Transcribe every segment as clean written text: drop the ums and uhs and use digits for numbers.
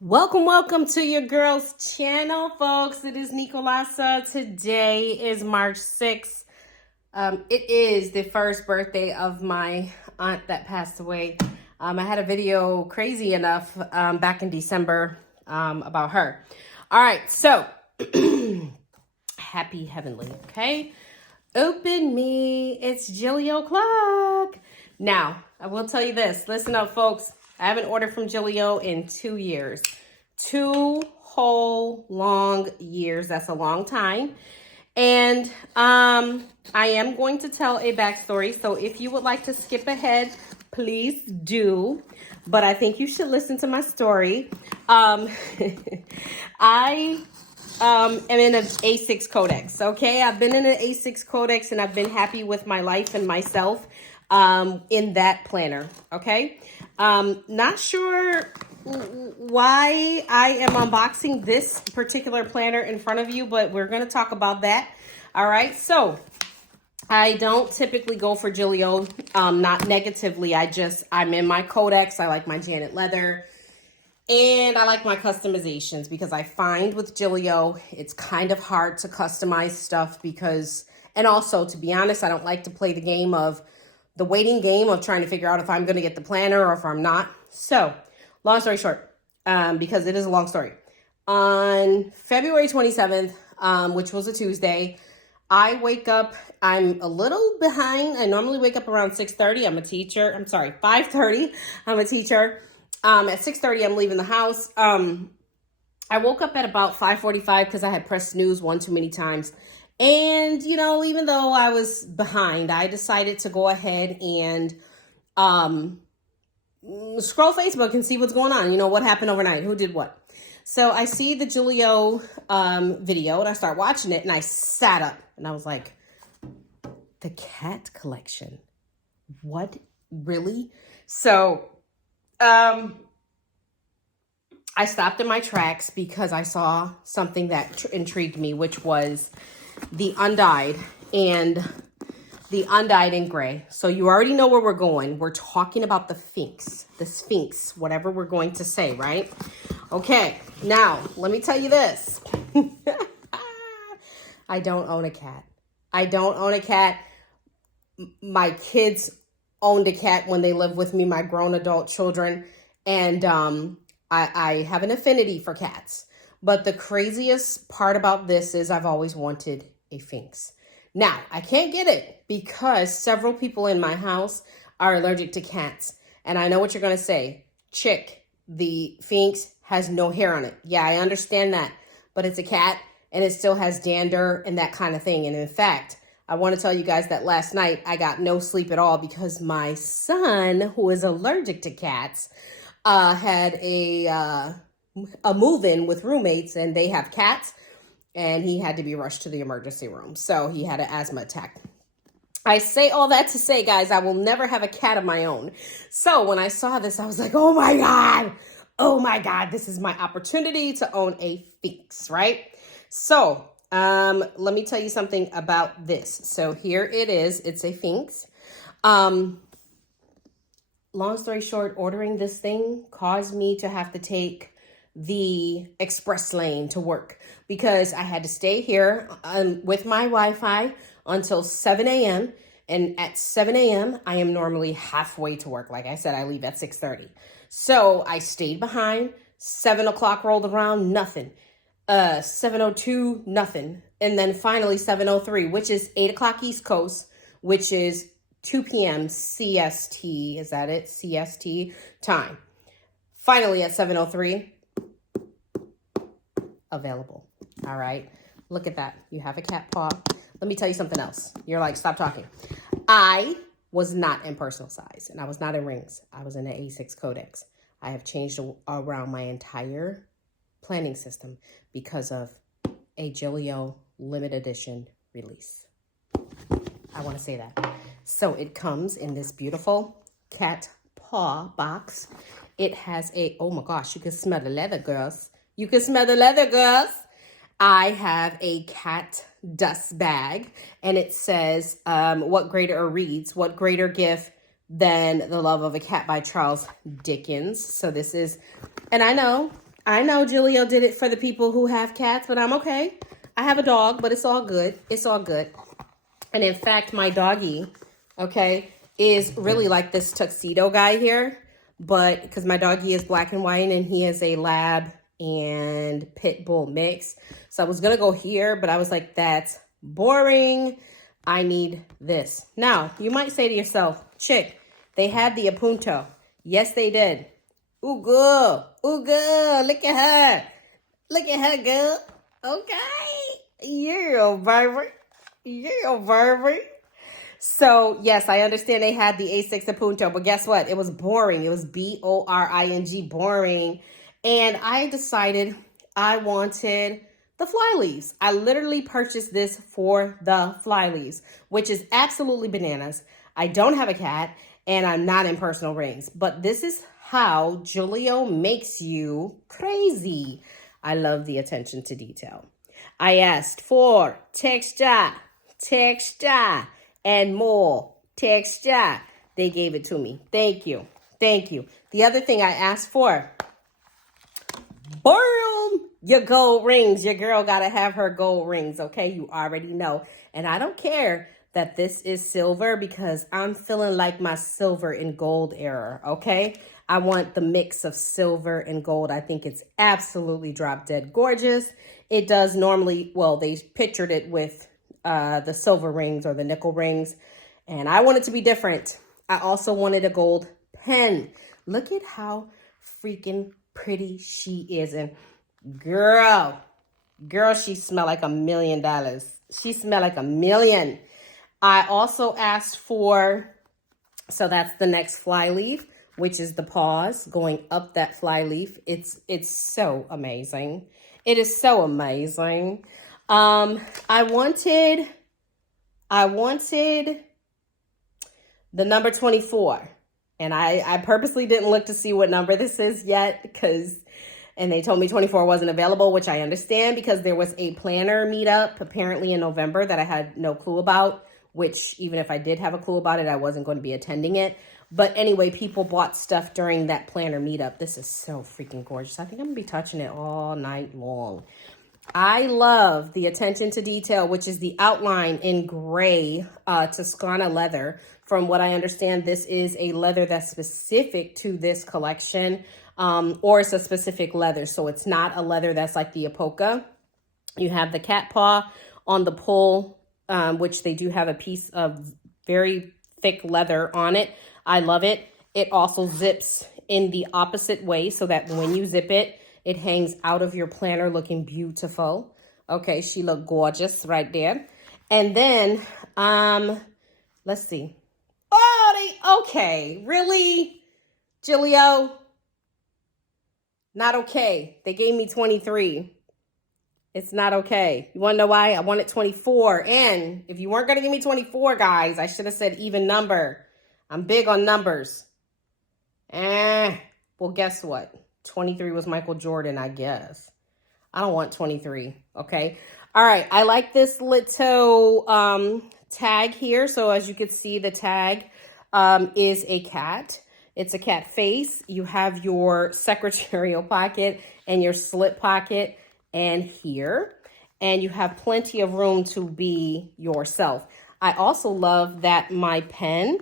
Welcome to your girl's channel, folks. It is Nicolasa. Today is March 6th. It is the first birthday of my aunt that passed away. I had a video crazy enough back in December about her. All right, so happy heavenly, okay? Open me. It's Gillio Clock. Now, I will tell you this. Listen up, folks. I haven't ordered from Gillio in 2 years. 2 whole long years. That's a long time. And I am going to tell a backstory. So if you would like to skip ahead, please do. But I think you should listen to my story. I am in an A6 codex. Okay, I've been in an A6 codex and I've been happy with my life and myself in that planner. Okay, not sure why I am unboxing this particular planner in front of you, but we're going to talk about that. All right, so I don't typically go for Gillio, not negatively. I'm in my codex. I like my Janet leather. And I like my customizations because I find with Gillio, it's kind of hard to customize stuff because, and also to be honest, I don't like to play the waiting game of trying to figure out if I'm going to get the planner or if I'm not. So long story short, because it is a long story. On February 27th, which was a Tuesday, I wake up, I'm a little behind. I normally wake up around 6:30. I'm a teacher. I'm sorry, 5:30. I'm a teacher. At 6:30, I'm leaving the house. I woke up at about 5:45 because I had pressed snooze one too many times. And, you know, even though I was behind, I decided to go ahead and scroll Facebook and see what's going on. You know, what happened overnight, who did what. So I see the Gillio video and I start watching it and I sat up and I was like, the cat collection? What? Really? So I stopped in my tracks because I saw something that intrigued me, which was the undyed and the undyed in gray. So you already know where we're going. We're talking about the Sphinx, whatever we're going to say, right? Okay, now let me tell you this. I don't own a cat. I don't own a cat. My kids owned a cat when they lived with me, my grown adult children. And I have an affinity for cats. But the craziest part about this is I've always wanted a Sphinx. Now, I can't get it because several people in my house are allergic to cats. And I know what you're going to say. Chick, the Sphinx has no hair on it. Yeah, I understand that. But it's a cat and it still has dander and that kind of thing. And in fact, I want to tell you guys that last night I got no sleep at all because my son, who is allergic to cats, had a move-in with roommates and they have cats and he had to be rushed to the emergency room. So he had an asthma attack. I say all that to say, guys, I will never have a cat of my own. So when I saw this, I was like, oh my God, this is my opportunity to own a Sphinx, right? So let me tell you something about this. So here it is. It's a Sphinx. Long story short, ordering this thing caused me to have to take the express lane to work because I had to stay here with my Wi-Fi until 7 a.m. And at 7 a.m., I am normally halfway to work. Like I said, I leave at 6:30. So I stayed behind. 7 o'clock rolled around, nothing. 7:02, nothing. And then finally 7:03, which is 8 o'clock East Coast, which is 2 p.m. CST. Is that it? CST time. Finally at 7:03, available. All right. Look at that. You have a cat paw. Let me tell you something else. You're like, stop talking. I was not in personal size and I was not in rings. I was in an A6 codex. I have changed around my entire planning system because of a Gillio limited edition release. I want to say that. So it comes in this beautiful cat paw box. It has oh my gosh, you can smell the leather, girls. You can smell the leather, girls. I have a cat dust bag and it says, what greater gift than the love of a cat by Charles Dickens. So this is, and I know I know Gillio did it for the people who have cats, but I'm okay. I have a dog, but it's all good. It's all good. And in fact, my doggy, okay, is really like this tuxedo guy here. But because my doggy is black and white and he is a lab and pit bull mix. So I was going to go here, but I was like, that's boring. I need this. Now, you might say to yourself, chick, they had the Apunto. Yes, they did. Ooh, good. Ooh, good. Look at her. Look at her, girl. Okay. Yeah, baby. Yeah, baby. So, yes, I understand they had the A6 Apunto, but guess what? It was boring. It was boring, boring. And I decided I wanted the fly leaves. I literally purchased this for the fly leaves, which is absolutely bananas. I don't have a cat and I'm not in personal rings, but this is how Gillio makes you crazy. I love the attention to detail. I asked for texture, and more texture. They gave it to me. Thank you. Thank you. The other thing I asked for, boom, your gold rings. Your girl got to have her gold rings, okay? You already know. And I don't care that this is silver because I'm feeling like my silver and gold era, okay? I want the mix of silver and gold. I think it's absolutely drop dead gorgeous. It does normally, well, they pictured it with the silver rings or the nickel rings. And I want it to be different. I also wanted a gold pen. Look at how freaking pretty she is. And girl, she smell like $1 million. She smell like $1 million. I also asked for, so that's the next fly leaf, which is the paws going up that fly leaf. It's so amazing. It is so amazing. I wanted the number 24. And I purposely didn't look to see what number this is yet and they told me 24 wasn't available, which I understand because there was a planner meetup apparently in November that I had no clue about, which even if I did have a clue about it, I wasn't going to be attending it. But anyway, people bought stuff during that planner meetup. This is so freaking gorgeous. I think I'm going to be touching it all night long. I love the attention to detail, which is the outline in gray Toscana leather. From what I understand, this is a leather that's specific to this collection, or it's a specific leather. So it's not a leather that's like the Apoca. You have the cat paw on the pull, which they do have a piece of very thick leather on it. I love it. It also zips in the opposite way so that when you zip it, it hangs out of your planner looking beautiful. Okay, she looked gorgeous right there. And then, let's see. Oh, okay. Really? Gillio? Not okay. They gave me 23. It's not okay. You want to know why? I wanted 24. And if you weren't going to give me 24, guys, I should have said even number. I'm big on numbers. Well, guess what? 23 was Michael Jordan, I guess. I don't want 23, okay? All right, I like this little tag here. So as you can see, the tag is a cat. It's a cat face. You have your secretarial pocket and your slip pocket and here. And you have plenty of room to be yourself. I also love that my pen,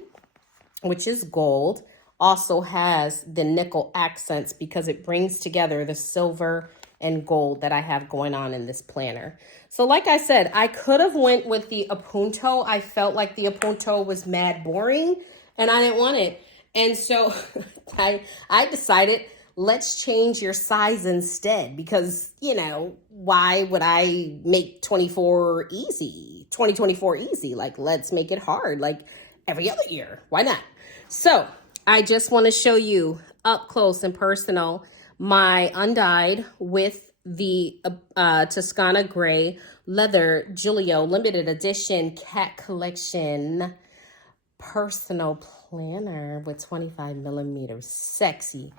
which is gold, also has the nickel accents because it brings together the silver and gold that I have going on in this planner. So like I said, I could have went with the Apunto. I felt like the Apunto was mad boring and I didn't want it. And so I decided, let's change your size instead because, you know, why would I make 2024 easy? Like, let's make it hard like every other year. Why not? So I just want to show you up close and personal my undyed with the Toscana gray leather Gillio limited edition cat collection personal planner with 25 millimeters sexy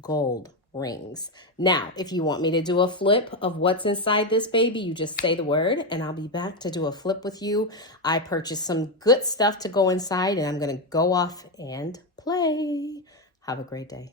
gold rings. Now, if you want me to do a flip of what's inside this baby, you just say the word and I'll be back to do a flip with you. I purchased some good stuff to go inside and I'm going to go off and play. Have a great day.